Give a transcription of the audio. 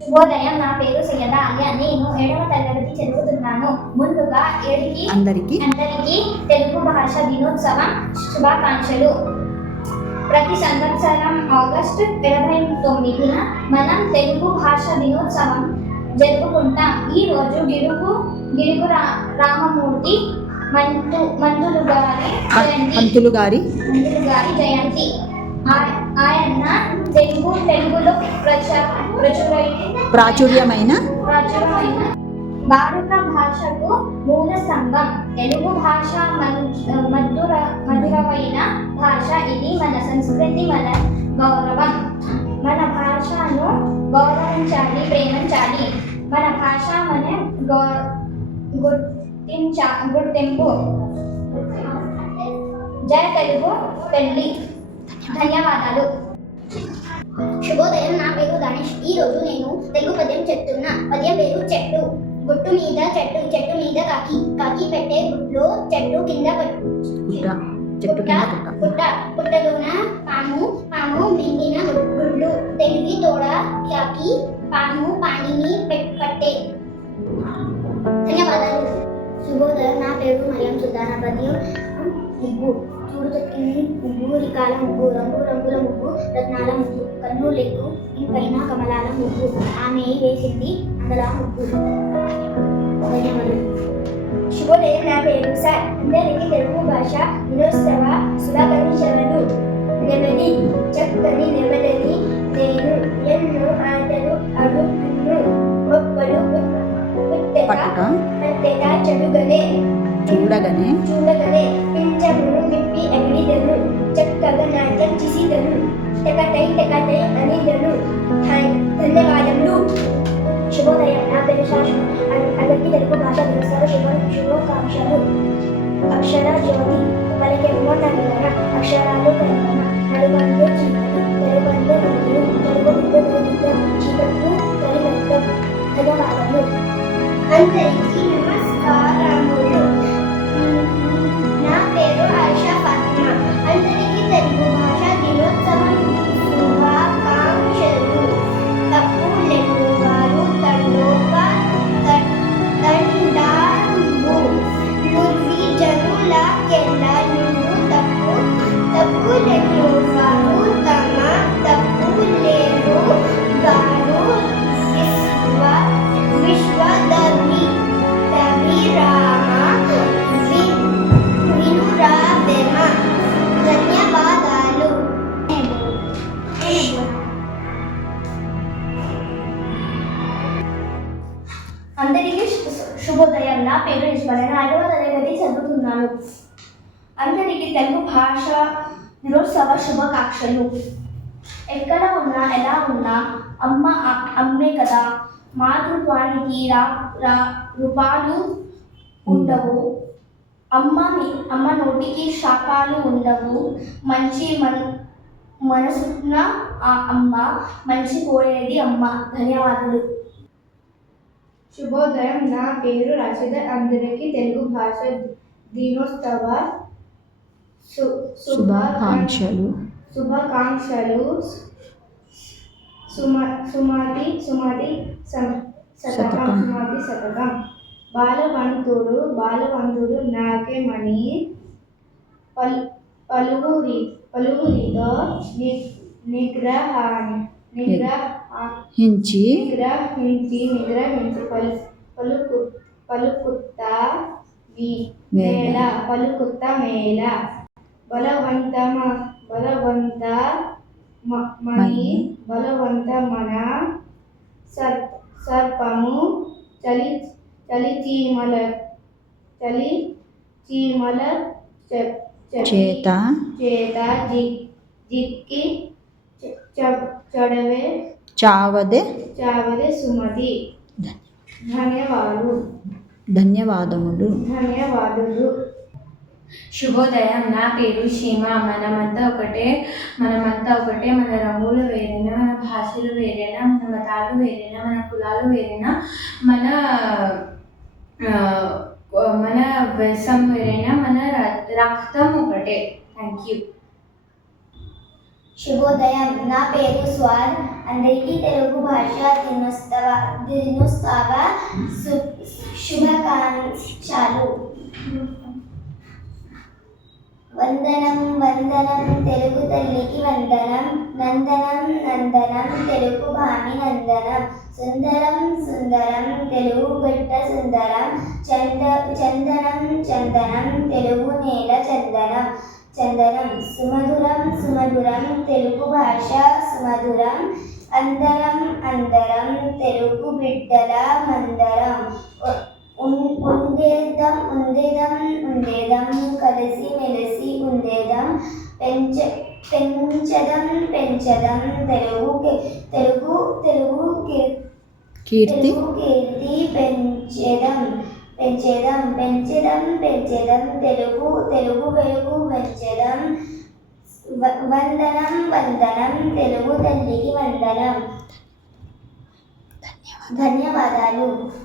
శుభోదయం. నా పేరు సయ్యద అలియా. నేను 7వ తరగతి చదువుతున్నాను. ముందుగా అందరికీ తెలుగు భాష దినోత్సవం శుభాకాంక్షలు. ప్రతి సంవత్సరం ఆగస్టు 29న మనం తెలుగు భాష దినోత్సవం జరుపుకుంటాం. ఈ రోజు గిడుగు రామమూర్తి మంతులు గారి జయంతి. ఆయన తెలుగులో ప్రాచుర్యమైన భారత భాషకు మూల స్తంభం. తెలుగు భాష మధురమైన భాష. ఇది మన సంస్కృతి, మన గౌరవం. మన భాషను గౌరవించాలి, ప్రేమించాలి. మన భాష మన గుర్తింపు. జయ తెలుగు తల్లి. ధన్యవాదాలు. శుభోదయం. నా పేరు గణేష్. ఈ రోజు నేను తెలుగు పద్యం చెప్తున్నా. పద్యం పేరు చెట్టు. గుట్టు మీద చెట్టు, చెట్టు మీద కాకి, కాకి పెట్టే గుట్లో, చెట్టు కింద పుట్ట, పుట్టలోన పాము, పాము మింగిన గుడ్లు, తెలివి తోడ కాకి, పాము పానిని పట్టే. ధన్యవాదాలు. శుభోదయం. నా పేరు మరియం సుధాన. పద్యం ముగ్గు. చూడు చక్కని ముగ్గు, రికాల ముగ్గు, రంగు రంగుల ముగ్గు, రత్నాల ముగ్గు, కన్ను లెగ్గు, ఇంపైన కమలాల ముగ్గు, ఆమె వేసింది అందలా ముగ్గు. ధన్యవాదాలు. శుభోదయం. నా పేరు సార్. అందరికీ తెలుగు భాష దినోత్సవ శుభాకాంక్షలు. నెమలి చక్కని నెమలని నేను ఎన్నో ఆటలు అడుగును. మొక్కలు పుట్టెట చూడగనే పింఛమును విప్పి ఎగిరిదను. చక్కగా నాట్యం చేసిదను. టకటై అనిదను. ధన్యవాదములు. శుభోదయం. నా పేరు శాశ్వత. అందరికీ తెలుగు భాష దినోత్సవ శుభాకాంక్షలు. అక్షర జ్యోతి పలికెమ్మ నలుగన, అక్షరాలు కలగన, నలుబందు చీకటి, తెలుబందు నలుగురు, తెలుగు చీకట్లు తొలిమెత్తం. ధన్యవాదాలు. అందరికీ నమస్కారములు. నా పేరు ఆయిషా ఫాతిమా. అందరికీ తెలుగు భాష దినోత్సవం శుభాకాంక్షలు. తప్పు లెన్నువారు తండాంబు నుర్వి జనులకెల్ల నుండు తప్పు లెన్నువారు తమ తప్పు లేరు గారు ధన్యవాదాలు. అందరికీ శుభోదయం. నా పేరు ఈశ్వర. 5వ తరగతి చదువుతున్నాను. అందరికీ తెలుగు భాష దినోత్సవ శుభాకాంక్షలు. ఎక్కడ ఉన్నా ఎలా ఉన్నా అమ్మ అమ్మే కదా. మాతృత్వానికి రూపాలు ఉండవు. అమ్మ నోటికి శాపాలు ఉండవు. మంచి మనసున్న అమ్మ, మంచి కోరేది అమ్మ. ధన్యవాదాలు. శుభోదయం. నా పేరు రషీద. అందరికీ తెలుగు భాష దినోత్సవ శుభాకాంక్షలు. సుమతి శతకం. బాలవంతుడు నాకేమని పలువురితో నిగ్రహించి పలుకుత్తా మేళ. బలవంతమన సర్పము చలిచీమల చేత జిక్కి చావదే సుమతి. ధన్యవాదములు. శుభోదయం. నా పేరు సీమ. మనమంతా ఒకటే, మన రంగులు వేరేనా, మన భాషలు వేరేనా, మన మతాలు వేరేనా, మన కులాలు వేరేనా, మన వేషం వేరేనా, మన రక్తం ఒకటే. Thank you. శుభోదయం, నా పేరు స్వాద్. అందరికీ తెలుగు భాష దినోత్సవ శుభాకాంక్షలు. వందనం వందనం తెలుగు తల్లికి వందనం. నందనం నందనం తెలుగు భామి నందనం. సుందరం సుందరం తెలుగు గడ్డ సుందరం. చందనం చందనం తెలుగు నేల చందనం. చందనం సుమధురం సుమధురం తెలుగు భాష సుమధురం. అందరం అందరం తెలుగు బిడ్డల మందరం. ఉండేదం ఉండేదం ఉండేదం కలిసి మెలిసి ఉండేదం. పెంచదం పెంచదం తెలుగు తెలుగు తెలుగు కీర్తి కీర్తి పెంచేదం పెంచేదం పెంచేదం పెంచేదం తెలుగు తెలుగు వెలుగు పెంచేదం. వందనం వందనం తెలుగు తల్లికి వందనం. ధన్యవాదాలు.